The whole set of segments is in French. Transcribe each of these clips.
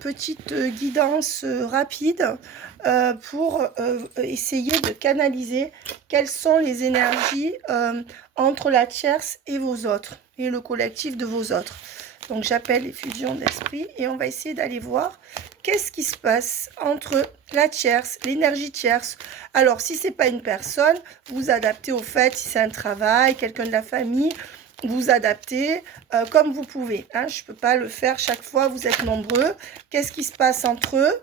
Petite guidance rapide pour essayer de canaliser quelles sont les énergies entre la tierce et vos autres, et le collectif de vos autres. Donc j'appelle les fusions d'esprit et on va essayer d'aller voir qu'est-ce qui se passe entre la tierce, l'énergie tierce. Alors si c'est pas une personne, vous adaptez au fait, si c'est un travail, quelqu'un de la famille, vous adaptez comme vous pouvez. Hein. Je ne peux pas le faire chaque fois, vous êtes nombreux. Qu'est-ce qui se passe entre eux?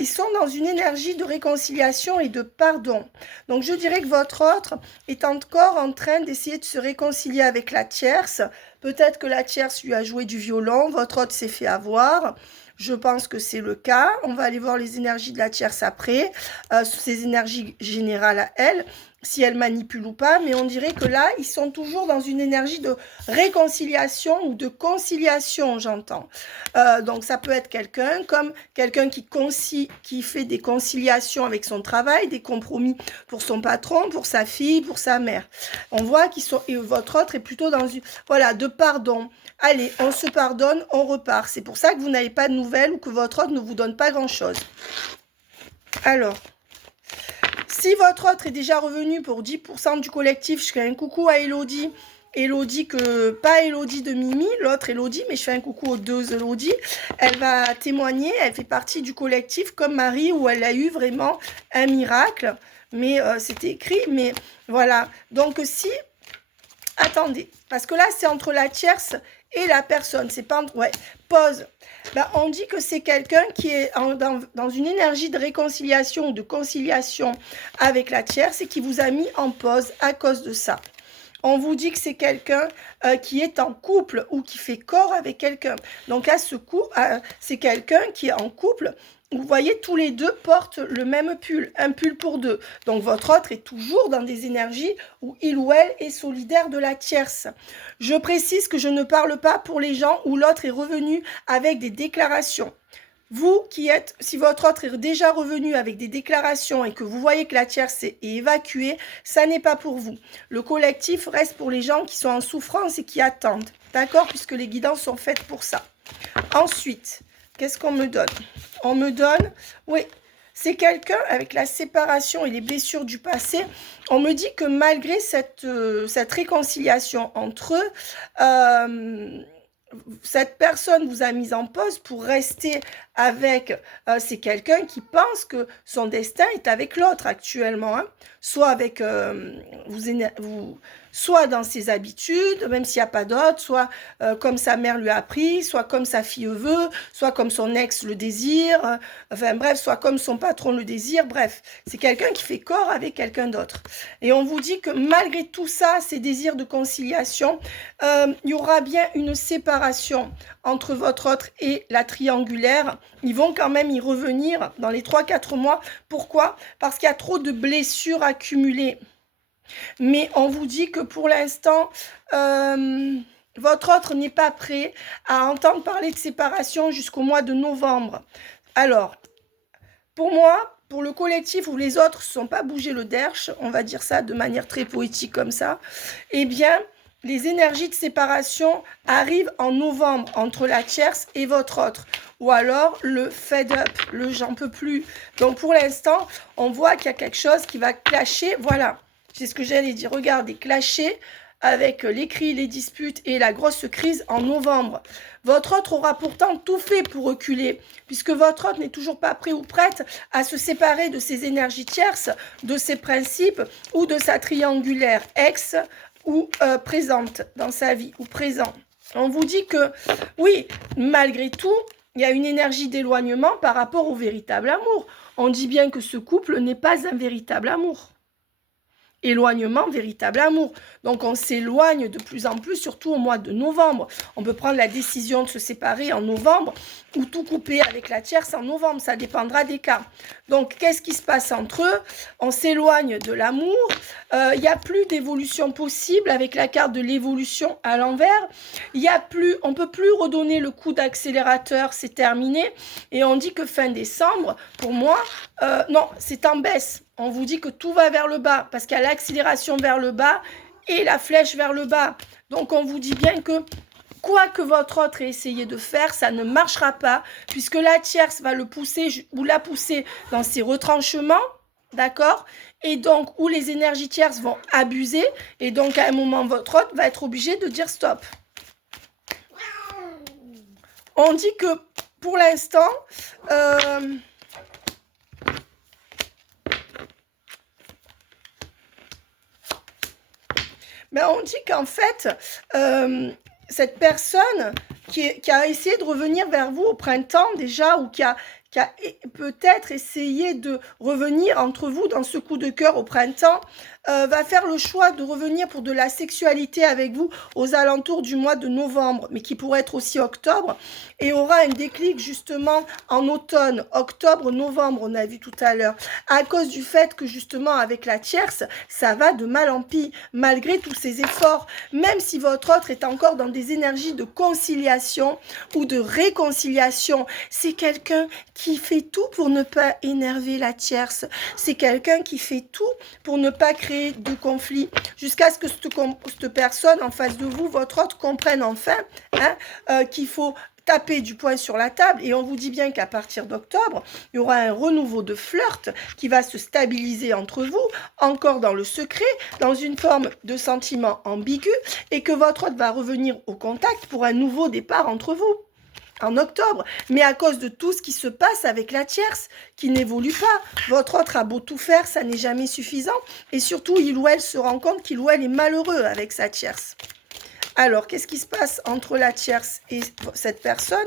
Ils sont dans une énergie de réconciliation et de pardon. Donc je dirais que votre autre est encore en train d'essayer de se réconcilier avec la tierce. Peut-être que la tierce lui a joué du violon, votre autre s'est fait avoir. Je pense que c'est le cas. On va aller voir les énergies de la tierce après, ces énergies générales à elle, si elle manipule ou pas. Mais on dirait que là, ils sont toujours dans une énergie de réconciliation ou de conciliation, j'entends. Donc ça peut être quelqu'un comme quelqu'un qui fait des conciliations avec son travail, des compromis pour son patron, pour sa fille, pour sa mère. On voit qu'ils sont, et votre autre est plutôt dans une, voilà, de pardon. Allez, on se pardonne, on repart. C'est pour ça que vous n'avez pas de nouvelles ou que votre autre ne vous donne pas grand-chose. Alors, si votre autre est déjà revenu pour 10% du collectif, je fais un coucou à Elodie. Elodie, pas Elodie de Mimi, l'autre Elodie, mais je fais un coucou aux deux Elodie. Elle va témoigner, elle fait partie du collectif comme Marie, où elle a eu vraiment un miracle. Mais c'était écrit, mais voilà. Donc si, attendez, parce que là c'est entre la tierce et la personne, c'est pas, ouais, pause. Ben, on dit que c'est quelqu'un qui est dans une énergie de réconciliation ou de conciliation avec la tierce et qui vous a mis en pause à cause de ça. On vous dit que c'est quelqu'un qui est en couple ou qui fait corps avec quelqu'un. Donc là, c'est quelqu'un qui est en couple. Vous voyez, tous les deux portent le même pull, un pull pour deux. Donc votre autre est toujours dans des énergies où il ou elle est solidaire de la tierce. Je précise que je ne parle pas pour les gens où l'autre est revenu avec des déclarations. Vous qui êtes, si votre autre est déjà revenu avec des déclarations et que vous voyez que la tierce est évacuée, ça n'est pas pour vous. Le collectif reste pour les gens qui sont en souffrance et qui attendent. D'accord? Puisque les guidances sont faites pour ça. Ensuite, qu'est-ce qu'on me donne? On me donne, oui, c'est quelqu'un avec la séparation et les blessures du passé. On me dit que malgré cette réconciliation entre eux, cette personne vous a mis en pause pour rester avec, c'est quelqu'un qui pense que son destin est avec l'autre actuellement, hein. Soit avec, soit dans ses habitudes, même s'il n'y a pas d'autre, soit comme sa mère lui a appris, soit comme sa fille veut, soit comme son ex le désire, enfin bref, soit comme son patron le désire, bref, c'est quelqu'un qui fait corps avec quelqu'un d'autre. Et on vous dit que malgré tout ça, ces désirs de conciliation, il y aura bien une séparation entre votre autre et la triangulaire. Ils vont quand même y revenir dans les 3-4 mois. Pourquoi? Parce qu'il y a trop de blessures accumulées. Mais on vous dit que pour l'instant, votre autre n'est pas prêt à entendre parler de séparation jusqu'au mois de novembre. Alors, pour moi, pour le collectif où les autres ne sont pas bougé le derche, on va dire ça de manière très poétique comme ça, eh bien, les énergies de séparation arrivent en novembre entre la tierce et votre autre. Ou alors le fed up, le j'en peux plus. Donc pour l'instant, on voit qu'il y a quelque chose qui va clasher. Voilà, c'est ce que j'allais dire. Regardez, clasher avec les cris, les disputes et la grosse crise en novembre. Votre autre aura pourtant tout fait pour reculer, puisque votre autre n'est toujours pas prêt ou prête à se séparer de ses énergies tierces, de ses principes ou de sa triangulaire ex ou présente dans sa vie, ou présent. On vous dit que, oui, malgré tout, il y a une énergie d'éloignement par rapport au véritable amour. On dit bien que ce couple n'est pas un véritable amour. Éloignement, véritable amour. Donc on s'éloigne de plus en plus, surtout au mois de novembre. On peut prendre la décision de se séparer en novembre ou tout couper avec la tierce en novembre. Ça dépendra des cas. Donc qu'est-ce qui se passe entre eux? On s'éloigne de l'amour. Il n'y a plus d'évolution possible avec la carte de l'évolution à l'envers. Il y a plus, on ne peut plus redonner le coup d'accélérateur, c'est terminé. Et on dit que fin décembre, pour moi, non, c'est en baisse. On vous dit que tout va vers le bas parce qu'il y a l'accélération vers le bas et la flèche vers le bas. Donc on vous dit bien que Quoi que votre autre ait essayé de faire, ça ne marchera pas, puisque la tierce va le pousser ou la pousser dans ses retranchements, d'accord? Et donc, où les énergies tierces vont abuser, et donc à un moment, votre autre va être obligé de dire stop. On dit que pour l'instant, mais on dit qu'en fait, cette personne qui a essayé de revenir vers vous au printemps déjà, ou qui a peut-être essayé de revenir entre vous dans ce coup de cœur au printemps, va faire le choix de revenir pour de la sexualité avec vous aux alentours du mois de novembre, mais qui pourrait être aussi octobre, et aura un déclic justement en automne, octobre, novembre, on a vu tout à l'heure, à cause du fait que justement avec la tierce, ça va de mal en pis, malgré tous ces efforts, même si votre autre est encore dans des énergies de conciliation ou de réconciliation. C'est quelqu'un qui fait tout pour ne pas énerver la tierce, c'est quelqu'un qui fait tout pour ne pas créer de conflit, jusqu'à ce que cette personne en face de vous, votre autre, comprenne enfin qu'il faut taper du poing sur la table, et on vous dit bien qu'à partir d'octobre, il y aura un renouveau de flirt qui va se stabiliser entre vous, encore dans le secret, dans une forme de sentiment ambigu, et que votre autre va revenir au contact pour un nouveau départ entre vous en octobre, mais à cause de tout ce qui se passe avec la tierce, qui n'évolue pas. Votre autre a beau tout faire, ça n'est jamais suffisant, et surtout, il ou elle se rend compte qu'il ou elle est malheureux avec sa tierce. Alors, qu'est-ce qui se passe entre la tierce et cette personne?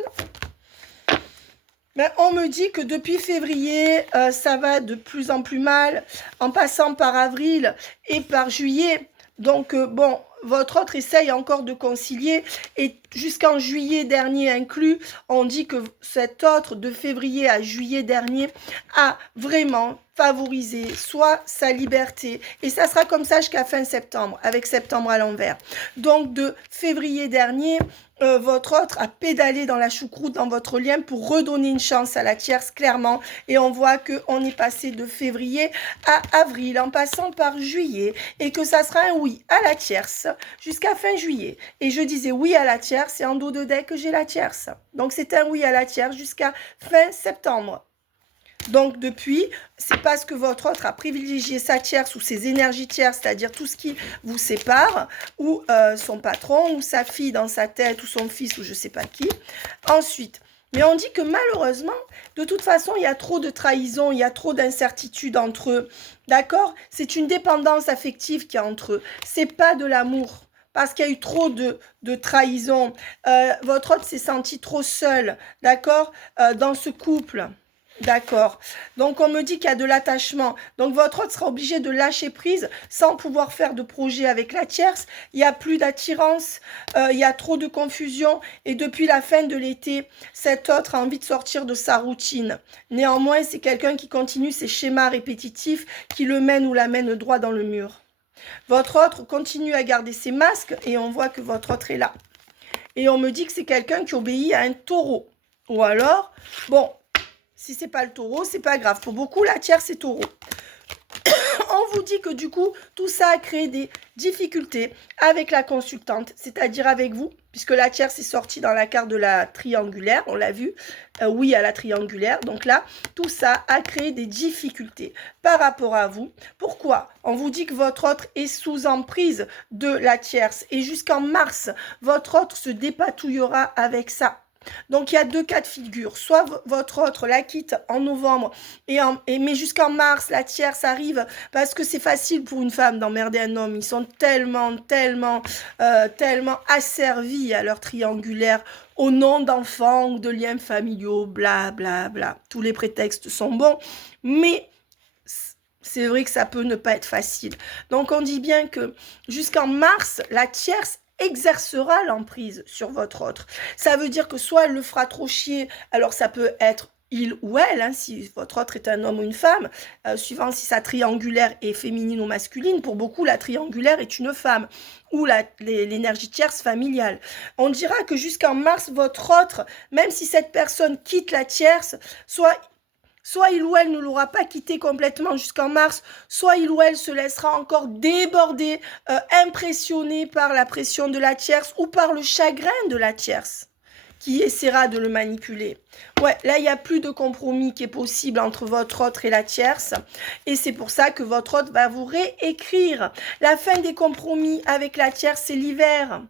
Ben, on me dit que depuis février, ça va de plus en plus mal, en passant par avril et par juillet. Donc, bon, votre autre essaye encore de concilier, et jusqu'en juillet dernier inclus, on dit que cet autre, de février à juillet dernier, a vraiment favorisé soit sa liberté, et ça sera comme ça jusqu'à fin septembre, avec septembre à l'envers. Donc, de février dernier, votre autre a pédalé dans la choucroute dans votre lien pour redonner une chance à la tierce, clairement, et on voit qu'on est passé de février à avril, en passant par juillet, et que ça sera un oui à la tierce jusqu'à fin juillet. Et je disais oui à la tierce, et en dos de deck, j'ai la tierce. Donc, c'est un oui à la tierce jusqu'à fin septembre. Donc, depuis, c'est parce que votre autre a privilégié sa tierce ou ses énergies tierces, c'est-à-dire tout ce qui vous sépare, ou son patron, ou sa fille dans sa tête, ou son fils, ou je ne sais pas qui. Ensuite, mais on dit que malheureusement, de toute façon, il y a trop de trahison, il y a trop d'incertitude entre eux. D'accord? C'est une dépendance affective qu'il y a entre eux. C'est pas de l'amour. Parce qu'il y a eu trop de trahison. Votre autre s'est senti trop seul, d'accord, dans ce couple. D'accord. Donc, on me dit qu'il y a de l'attachement. Donc, votre autre sera obligé de lâcher prise sans pouvoir faire de projet avec la tierce. Il n'y a plus d'attirance, il y a trop de confusion. Et depuis la fin de l'été, cet autre a envie de sortir de sa routine. Néanmoins, c'est quelqu'un qui continue ses schémas répétitifs qui le mènent ou l'amènent droit dans le mur. Votre autre continue à garder ses masques, et on voit que votre autre est là. Et on me dit que c'est quelqu'un qui obéit à un taureau. Ou alors, bon, si c'est pas le taureau, c'est pas grave. Pour beaucoup, la tierce, c'est taureau. On vous dit que du coup, tout ça a créé des difficultés avec la consultante, c'est-à-dire avec vous, puisque la tierce est sortie dans la carte de la triangulaire, on l'a vu, oui à la triangulaire. Donc là, tout ça a créé des difficultés par rapport à vous. Pourquoi? On vous dit que votre autre est sous emprise de la tierce, et jusqu'en mars, votre autre se dépatouillera avec ça. Donc, il y a deux cas de figure. Soit votre autre la quitte en novembre, mais jusqu'en mars, la tierce arrive, parce que c'est facile pour une femme d'emmerder un homme. Ils sont tellement asservis à leur triangulaire, au nom d'enfants ou de liens familiaux, bla, bla, bla. Tous les prétextes sont bons, mais c'est vrai que ça peut ne pas être facile. Donc, on dit bien que jusqu'en mars, la tierce exercera l'emprise sur votre autre. Ça veut dire que soit elle le fera trop chier, alors ça peut être il ou elle, hein, si votre autre est un homme ou une femme, suivant si sa triangulaire est féminine ou masculine. Pour beaucoup, la triangulaire est une femme, ou l'énergie tierce familiale. On dira que jusqu'en mars, votre autre, même si cette personne quitte la tierce, soit Soit il ou elle ne l'aura pas quitté complètement jusqu'en mars, soit il ou elle se laissera encore déborder, impressionné par la pression de la tierce ou par le chagrin de la tierce qui essaiera de le manipuler. Ouais, là, il n'y a plus de compromis qui est possible entre votre autre et la tierce. Et c'est pour ça que votre autre va vous réécrire. La fin des compromis avec la tierce, c'est l'hiver.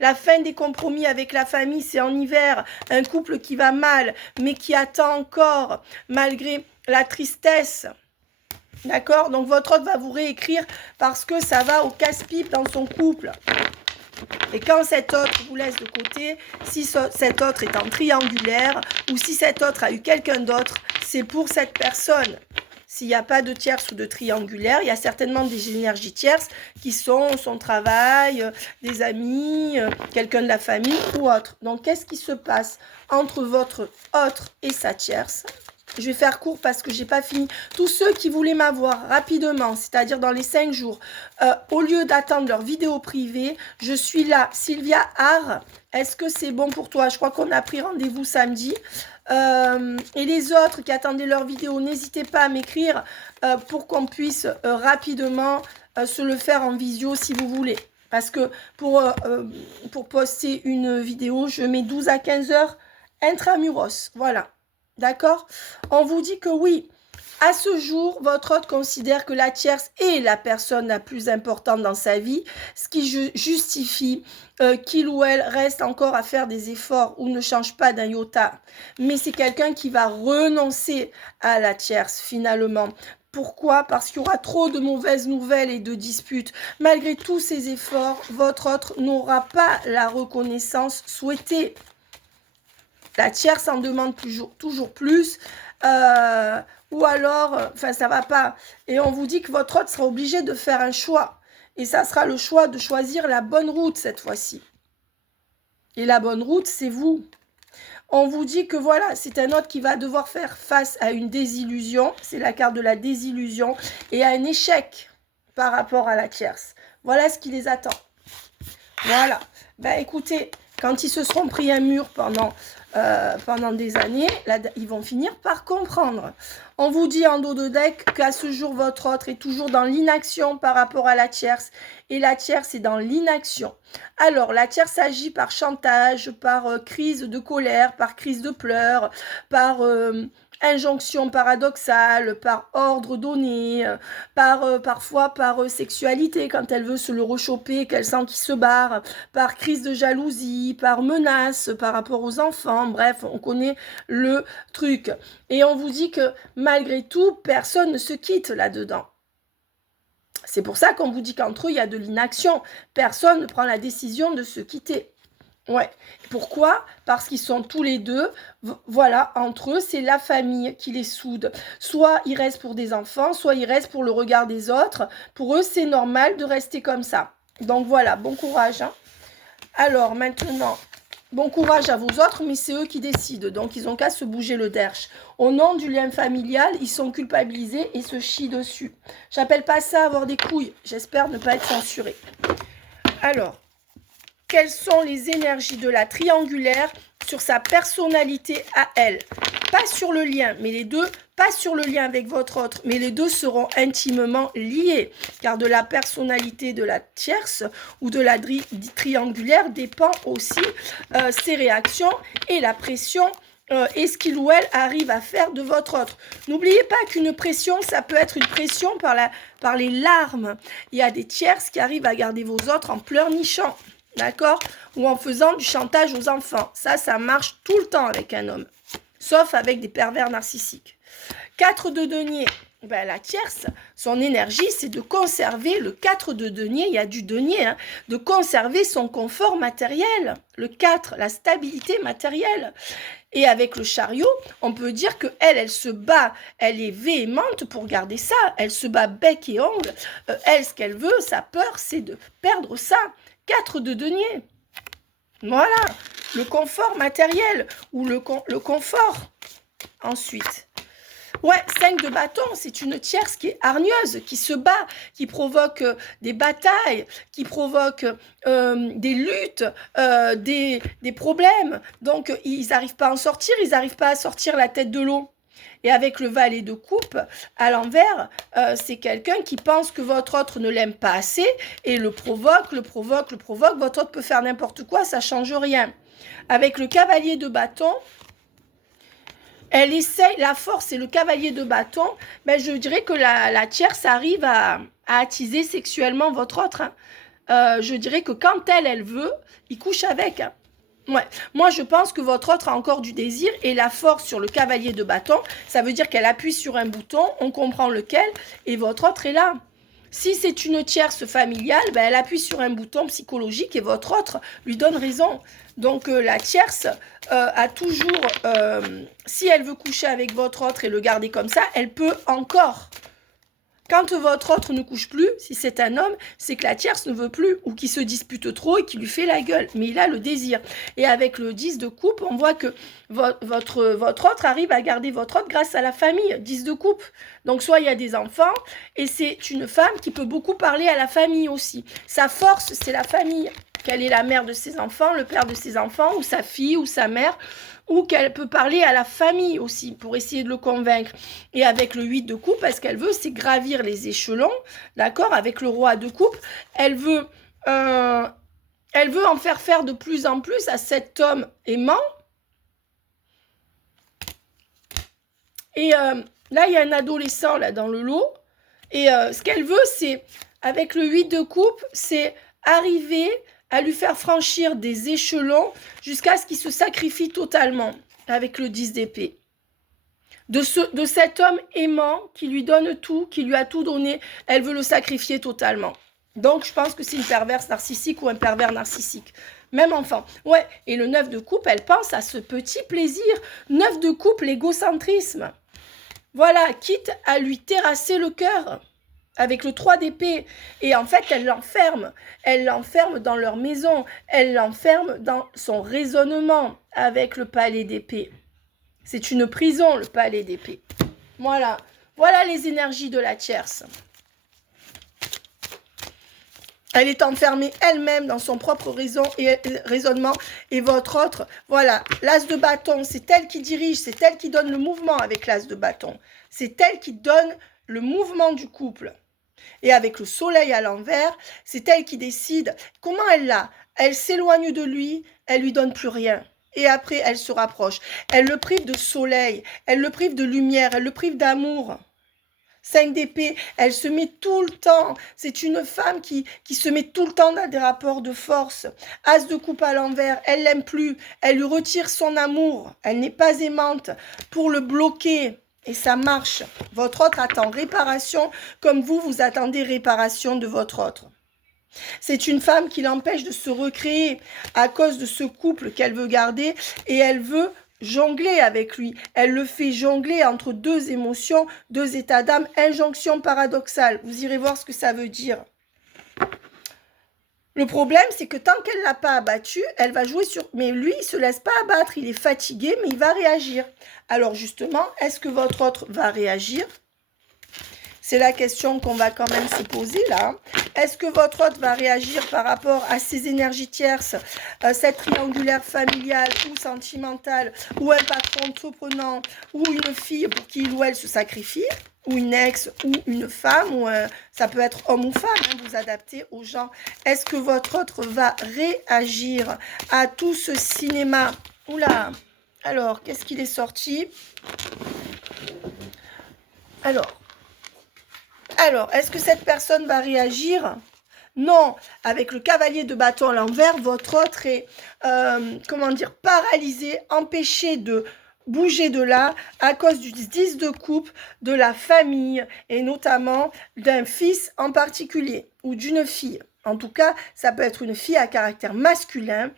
La fin des compromis avec la famille, c'est en hiver. Un couple qui va mal, mais qui attend encore, malgré la tristesse. D'accord? Donc, votre autre va vous réécrire parce que ça va au casse-pipe dans son couple. Et quand cet autre vous laisse de côté, si cet autre est en triangulaire ou si cet autre a eu quelqu'un d'autre, c'est pour cette personne. S'il n'y a pas de tierce ou de triangulaire, il y a certainement des énergies tierces qui sont son travail, des amis, quelqu'un de la famille ou autre. Donc, qu'est-ce qui se passe entre votre autre et sa tierce? Je vais faire court parce que je n'ai pas fini. Tous ceux qui voulaient m'avoir rapidement, c'est-à-dire dans les 5 jours, au lieu d'attendre leur vidéo privée, je suis là. Sylvia Har, est-ce que c'est bon pour toi? Je crois qu'on a pris rendez-vous samedi. Et les autres qui attendaient leur vidéo, n'hésitez pas à m'écrire pour qu'on puisse rapidement se le faire en visio si vous voulez. Parce que pour poster une vidéo, je mets 12 à 15 heures intramuros. Voilà. D'accord? On vous dit que oui, à ce jour, votre hôte considère que la tierce est la personne la plus importante dans sa vie, ce qui justifie qu'il ou elle reste encore à faire des efforts ou ne change pas d'un iota. Mais c'est quelqu'un qui va renoncer à la tierce finalement. Pourquoi? Parce qu'il y aura trop de mauvaises nouvelles et de disputes. Malgré tous ces efforts, votre autre n'aura pas la reconnaissance souhaitée. La tierce en demande toujours plus, ou alors, enfin, ça va pas. Et on vous dit que votre autre sera obligé de faire un choix. Et ça sera le choix de choisir la bonne route cette fois-ci. Et la bonne route, c'est vous. On vous dit que voilà, c'est un autre qui va devoir faire face à une désillusion. C'est la carte de la désillusion. Et à un échec par rapport à la tierce. Voilà ce qui les attend. Voilà. Ben écoutez, quand ils se seront pris un mur pendant des années, là, ils vont finir par comprendre. On vous dit en dos de deck qu'à ce jour, votre autre est toujours dans l'inaction par rapport à la tierce. Et la tierce est dans l'inaction. Alors, la tierce agit par chantage, par crise de colère, par crise de pleurs, par injonction paradoxale, par ordre donné, parfois par sexualité quand elle veut se le rechoper, qu'elle sent qu'il se barre, par crise de jalousie, par menace par rapport aux enfants. Bref, on connaît le truc. Et on vous dit que malgré tout, personne ne se quitte là-dedans. C'est pour ça qu'on vous dit qu'entre eux, il y a de l'inaction. Personne ne prend la décision de se quitter. Ouais. Pourquoi? Parce qu'ils sont tous les deux, voilà, entre eux, c'est la famille qui les soude. Soit ils restent pour des enfants, soit ils restent pour le regard des autres. Pour eux, c'est normal de rester comme ça. Donc voilà, bon courage. Hein. Alors maintenant, bon courage à vos autres, mais c'est eux qui décident. Donc ils n'ont qu'à se bouger le derche. Au nom du lien familial, ils sont culpabilisés et se chient dessus. J'appelle pas ça avoir des couilles. J'espère ne pas être censurée. Alors, quelles sont les énergies de la triangulaire sur sa personnalité à elle? Pas sur le lien, mais les deux, pas sur le lien avec votre autre, mais les deux seront intimement liés, car de la personnalité de la tierce ou de la triangulaire dépend aussi ses réactions et la pression et ce qu'il ou elle arrive à faire de votre autre. N'oubliez pas qu'une pression, ça peut être une pression par les larmes. Il y a des tierces qui arrivent à garder vos autres en pleurnichant. D'accord? Ou en faisant du chantage aux enfants. Ça marche tout le temps avec un homme. Sauf avec des pervers narcissiques. 4 de denier. Ben, la tierce, son énergie, c'est de conserver le 4 de denier. Il y a du denier. Hein, de conserver son confort matériel. Le 4, la stabilité matérielle. Et avec le chariot, on peut dire qu'elle, elle se bat. Elle est véhémente pour garder ça. Elle se bat bec et ongle. Elle, ce qu'elle veut, sa peur, c'est de perdre ça. 4 de denier. Voilà, le confort matériel ou le confort. Ensuite, ouais, 5 de bâton, c'est une tierce qui est hargneuse, qui se bat, qui provoque des batailles, qui provoque des luttes, des problèmes. Donc, ils n'arrivent pas à en sortir, ils n'arrivent pas à sortir la tête de l'eau. Et avec le valet de coupe, à l'envers, c'est quelqu'un qui pense que votre autre ne l'aime pas assez et le provoque. Votre autre peut faire n'importe quoi, ça ne change rien. Avec le cavalier de bâton, elle essaye, la force et le cavalier de bâton, ben je dirais que la tierce arrive à attiser sexuellement votre autre. Je dirais que quand elle veut, il couche avec. Ouais. Moi, je pense que votre autre a encore du désir et la force sur le cavalier de bâton, ça veut dire qu'elle appuie sur un bouton, on comprend lequel, et votre autre est là. Si c'est une tierce familiale, ben elle appuie sur un bouton psychologique et votre autre lui donne raison. Donc la tierce a toujours, si elle veut coucher avec votre autre et le garder comme ça, elle peut encore. Quand votre autre ne couche plus, si c'est un homme, c'est que la tierce ne veut plus ou qu'il se dispute trop et qu'il lui fait la gueule. Mais il a le désir. Et avec le 10 de coupe, on voit que votre autre arrive à garder votre autre grâce à la famille. 10 de coupe. Donc soit il y a des enfants et c'est une femme qui peut beaucoup parler à la famille aussi. Sa force, c'est la famille. Qu'elle est la mère de ses enfants, le père de ses enfants, ou sa fille, ou sa mère, ou qu'elle peut parler à la famille aussi pour essayer de le convaincre. Et avec le 8 de coupe, ce qu'elle veut, c'est gravir les échelons, d'accord. Avec le roi de coupe, elle veut en faire de plus en plus à cet homme aimant. Et là, il y a un adolescent là dans le lot. Et ce qu'elle veut, c'est, avec le 8 de coupe, c'est arriver à lui faire franchir des échelons jusqu'à ce qu'il se sacrifie totalement avec le 10 d'épée. De cet homme aimant qui lui donne tout, qui lui a tout donné, elle veut le sacrifier totalement. Donc, je pense que c'est une perverse narcissique ou un pervers narcissique. Même enfant. Ouais, et le 9 de coupe, elle pense à ce petit plaisir. 9 de coupe, l'égocentrisme. Voilà, quitte à lui terrasser le cœur. Avec le 3 d'épée. Et en fait, elle l'enferme. Elle l'enferme dans leur maison. Elle l'enferme dans son raisonnement avec le palais d'épée. C'est une prison, le palais d'épée. Voilà. Voilà les énergies de la tierce. Elle est enfermée elle-même dans son propre raisonnement. Et votre autre, voilà, l'as de bâton, c'est elle qui dirige, c'est elle qui donne le mouvement avec l'as de bâton. C'est elle qui donne le mouvement du couple. Et avec le soleil à l'envers, c'est elle qui décide. Comment elle l'a? Elle s'éloigne de lui, elle lui donne plus rien. Et après, elle se rapproche. Elle le prive de soleil, elle le prive de lumière, elle le prive d'amour. 5 d'épée, elle se met tout le temps. C'est une femme qui se met tout le temps dans des rapports de force. As de coupe à l'envers, elle l'aime plus. Elle lui retire son amour. Elle n'est pas aimante. Pour le bloquer, et ça marche. Votre autre attend réparation comme vous attendez réparation de votre autre. C'est une femme qui l'empêche de se recréer à cause de ce couple qu'elle veut garder et elle veut jongler avec lui. Elle le fait jongler entre deux émotions, deux états d'âme, injonction paradoxale. Vous irez voir ce que ça veut dire. Le problème, c'est que tant qu'elle ne l'a pas abattu, elle va jouer sur... Mais lui, il ne se laisse pas abattre. Il est fatigué, mais il va réagir. Alors justement, est-ce que votre autre va réagir? C'est la question qu'on va quand même se poser là. Est-ce que votre autre va réagir par rapport à ces énergies tierces, cette triangulaire familiale ou sentimentale, ou un patron entreprenant, ou une fille pour qui il ou elle se sacrifie, ou une ex, ou une femme, ou ça peut être homme ou femme, hein, vous adaptez aux gens. Est-ce que votre autre va réagir à tout ce cinéma? Oula, alors, qu'est-ce qu'il est sorti? Alors, est-ce que cette personne va réagir? Non, avec le cavalier de bâton à l'envers, votre autre est, paralysé, empêché de bouger de là à cause du 10 de coupe, de la famille et notamment d'un fils en particulier ou d'une fille. En tout cas, ça peut être une fille à caractère masculin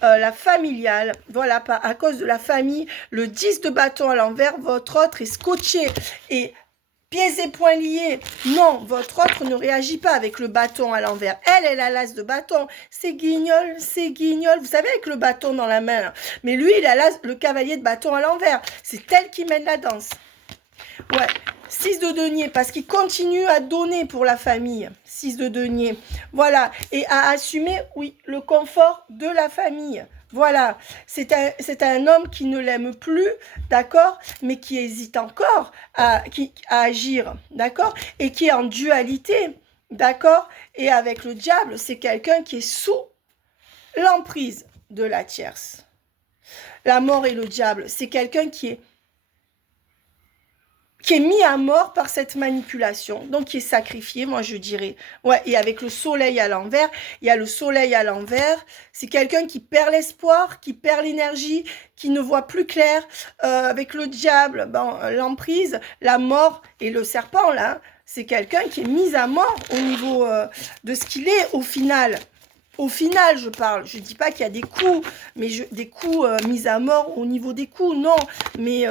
la familiale. Voilà, à cause de la famille, le 10 de bâton à l'envers, votre autre est scotché et pieds et poings liés. Non, votre autre ne réagit pas avec le bâton à l'envers. Elle a l'as de bâton. C'est guignol, c'est guignol. Vous savez, avec le bâton dans la main. Là. Mais lui, il a le cavalier de bâton à l'envers. C'est elle qui mène la danse. Ouais. 6 de denier, parce qu'il continue à donner pour la famille. 6 de denier. Voilà. Et à assumer, oui, le confort de la famille. Voilà, c'est un homme qui ne l'aime plus, d'accord, mais qui hésite encore à agir, d'accord, et qui est en dualité, d'accord, et avec le diable, c'est quelqu'un qui est sous l'emprise de la tierce. La mort et le diable, c'est quelqu'un qui est mis à mort par cette manipulation, donc qui est sacrifié, moi je dirais. Ouais, et avec le soleil à l'envers, il y a le soleil à l'envers, c'est quelqu'un qui perd l'espoir, qui perd l'énergie, qui ne voit plus clair. Avec le diable, bon, l'emprise, la mort et le serpent, là, c'est quelqu'un qui est mis à mort au niveau de ce qu'il est au final. Au final, je parle. Je ne dis pas qu'il y a des coups, mais des coups mis à mort au niveau des coups, non. Mais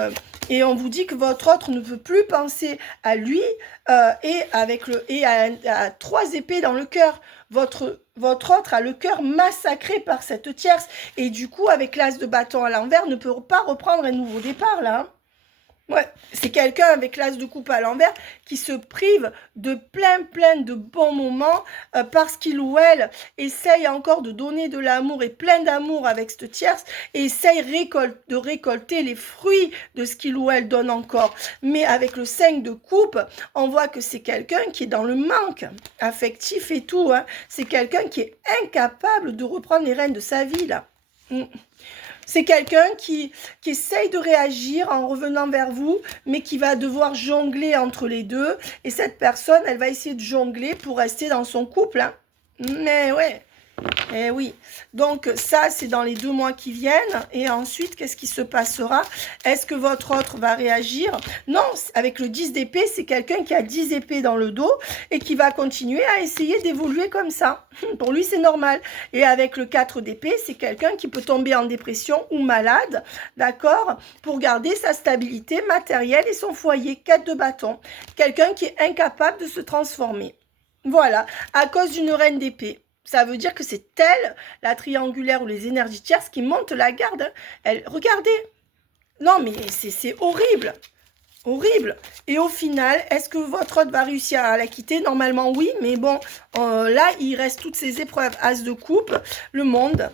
et on vous dit que votre autre ne peut plus penser à lui et à 3 épées dans le cœur. Votre autre a le cœur massacré par cette tierce et du coup, avec l'as de bâton à l'envers, ne peut pas reprendre un nouveau départ là. Hein. Ouais, c'est quelqu'un avec l'as de coupe à l'envers qui se prive de plein de bons moments parce qu'il ou elle essaye encore de donner de l'amour et plein d'amour avec cette tierce et essaye de récolter les fruits de ce qu'il ou elle donne encore. Mais avec le 5 de coupe, on voit que c'est quelqu'un qui est dans le manque affectif et tout. Hein. C'est quelqu'un qui est incapable de reprendre les rênes de sa vie là. C'est quelqu'un qui essaye de réagir en revenant vers vous, mais qui va devoir jongler entre les deux. Et cette personne, elle va essayer de jongler pour rester dans son couple. Hein. Mais ouais, eh oui, donc ça c'est dans les 2 mois qui viennent et ensuite qu'est-ce qui se passera? Est-ce que votre autre va réagir? Non, avec le 10 d'épée, c'est quelqu'un qui a 10 épées dans le dos et qui va continuer à essayer d'évoluer comme ça. Pour lui c'est normal. Et avec le 4 d'épée, c'est quelqu'un qui peut tomber en dépression ou malade, d'accord? Pour garder sa stabilité matérielle et son foyer. 4 de bâton. Quelqu'un qui est incapable de se transformer. Voilà, à cause d'une reine d'épée. Ça veut dire que c'est elle, la triangulaire ou les énergies tierces, qui montent la garde. Hein. Elle, regardez. Non, mais c'est horrible. Horrible. Et au final, est-ce que votre autre va réussir à la quitter? Normalement, oui. Mais bon, là, il reste toutes ces épreuves. As de coupe, le monde.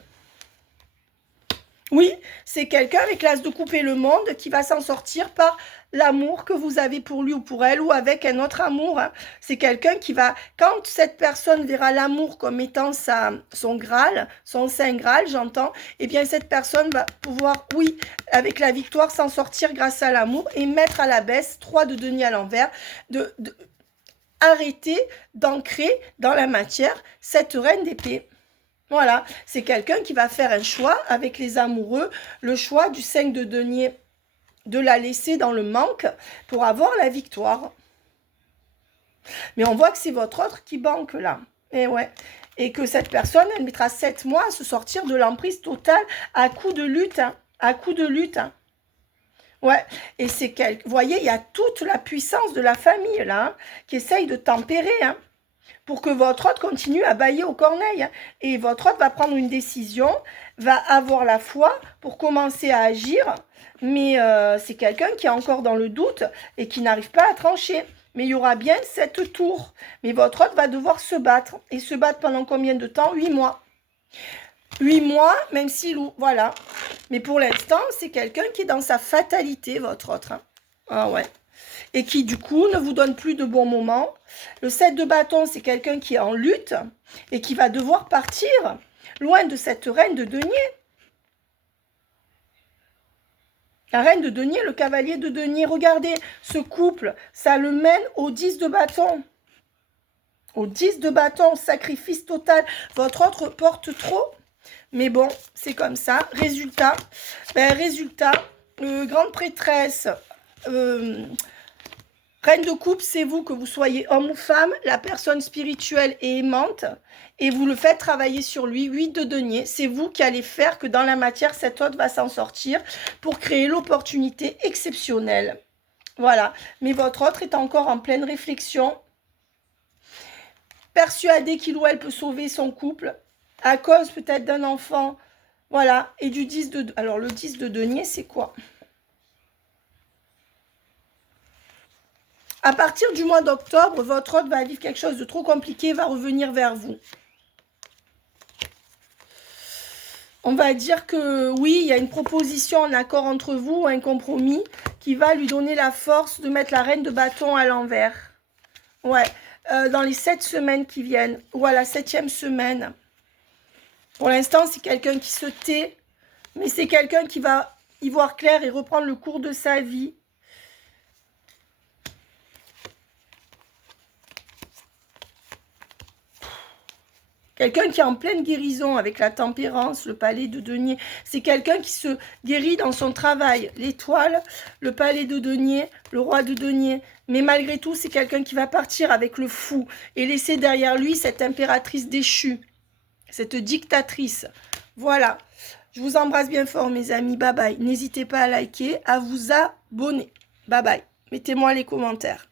Oui, c'est quelqu'un avec l'as de coupe et le monde qui va s'en sortir par l'amour que vous avez pour lui ou pour elle ou avec un autre amour. Hein. C'est quelqu'un qui va, quand cette personne verra l'amour comme étant son Graal, son Saint Graal, j'entends, eh bien cette personne va pouvoir, oui, avec la victoire, s'en sortir grâce à l'amour et mettre à la baisse 3 de denier à l'envers, arrêter d'ancrer dans la matière cette reine d'épée. Voilà, c'est quelqu'un qui va faire un choix avec les amoureux, le choix du 5 de denier, de la laisser dans le manque pour avoir la victoire. Mais on voit que c'est votre autre qui banque là. Et ouais. Et que cette personne, elle mettra 7 mois à se sortir de l'emprise totale à coup de lutte. Hein, à coup de lutte. Hein. Ouais, et c'est vous voyez, il y a toute la puissance de la famille là, hein, qui essaye de tempérer. Hein. Pour que votre autre continue à bâiller aux corneilles. Hein. Et votre autre va prendre une décision, va avoir la foi pour commencer à agir, mais c'est quelqu'un qui est encore dans le doute et qui n'arrive pas à trancher. Mais il y aura bien 7 tours. Mais votre autre va devoir se battre. Et se battre pendant combien de temps? 8 mois. 8 mois, même s'il... Voilà. Mais pour l'instant, c'est quelqu'un qui est dans sa fatalité, votre autre. Hein. Ah ouais. Et qui, du coup, ne vous donne plus de bons moments. Le 7 de bâton, c'est quelqu'un qui est en lutte et qui va devoir partir loin de cette reine de denier. La reine de denier, le cavalier de denier. Regardez, ce couple, ça le mène au 10 de bâton. Au 10 de bâton, sacrifice total. Votre autre porte trop. Mais bon, c'est comme ça. Résultat, grande prêtresse... Reine de coupe, c'est vous, que vous soyez homme ou femme, la personne spirituelle et aimante, et vous le faites travailler sur lui. 8 de denier, c'est vous qui allez faire que dans la matière, cet autre va s'en sortir pour créer l'opportunité exceptionnelle. Voilà, mais votre autre est encore en pleine réflexion, persuadé qu'il ou elle peut sauver son couple, à cause peut-être d'un enfant, voilà, et du 10 de... Alors, le 10 de denier, c'est quoi ? À partir du mois d'octobre, votre autre va vivre quelque chose de trop compliqué, va revenir vers vous. On va dire que oui, il y a une proposition en accord entre vous, un compromis qui va lui donner la force de mettre la reine de bâton à l'envers. Ouais, dans les 7 semaines qui viennent, ou à la 7e semaine. Pour l'instant, c'est quelqu'un qui se tait, mais c'est quelqu'un qui va y voir clair et reprendre le cours de sa vie. Quelqu'un qui est en pleine guérison avec la tempérance, le palais de denier. C'est quelqu'un qui se guérit dans son travail. L'étoile, le palais de denier, le roi de denier. Mais malgré tout, c'est quelqu'un qui va partir avec le fou et laisser derrière lui cette impératrice déchue, cette dictatrice. Voilà. Je vous embrasse bien fort, mes amis. Bye bye. N'hésitez pas à liker, à vous abonner. Bye bye. Mettez-moi les commentaires.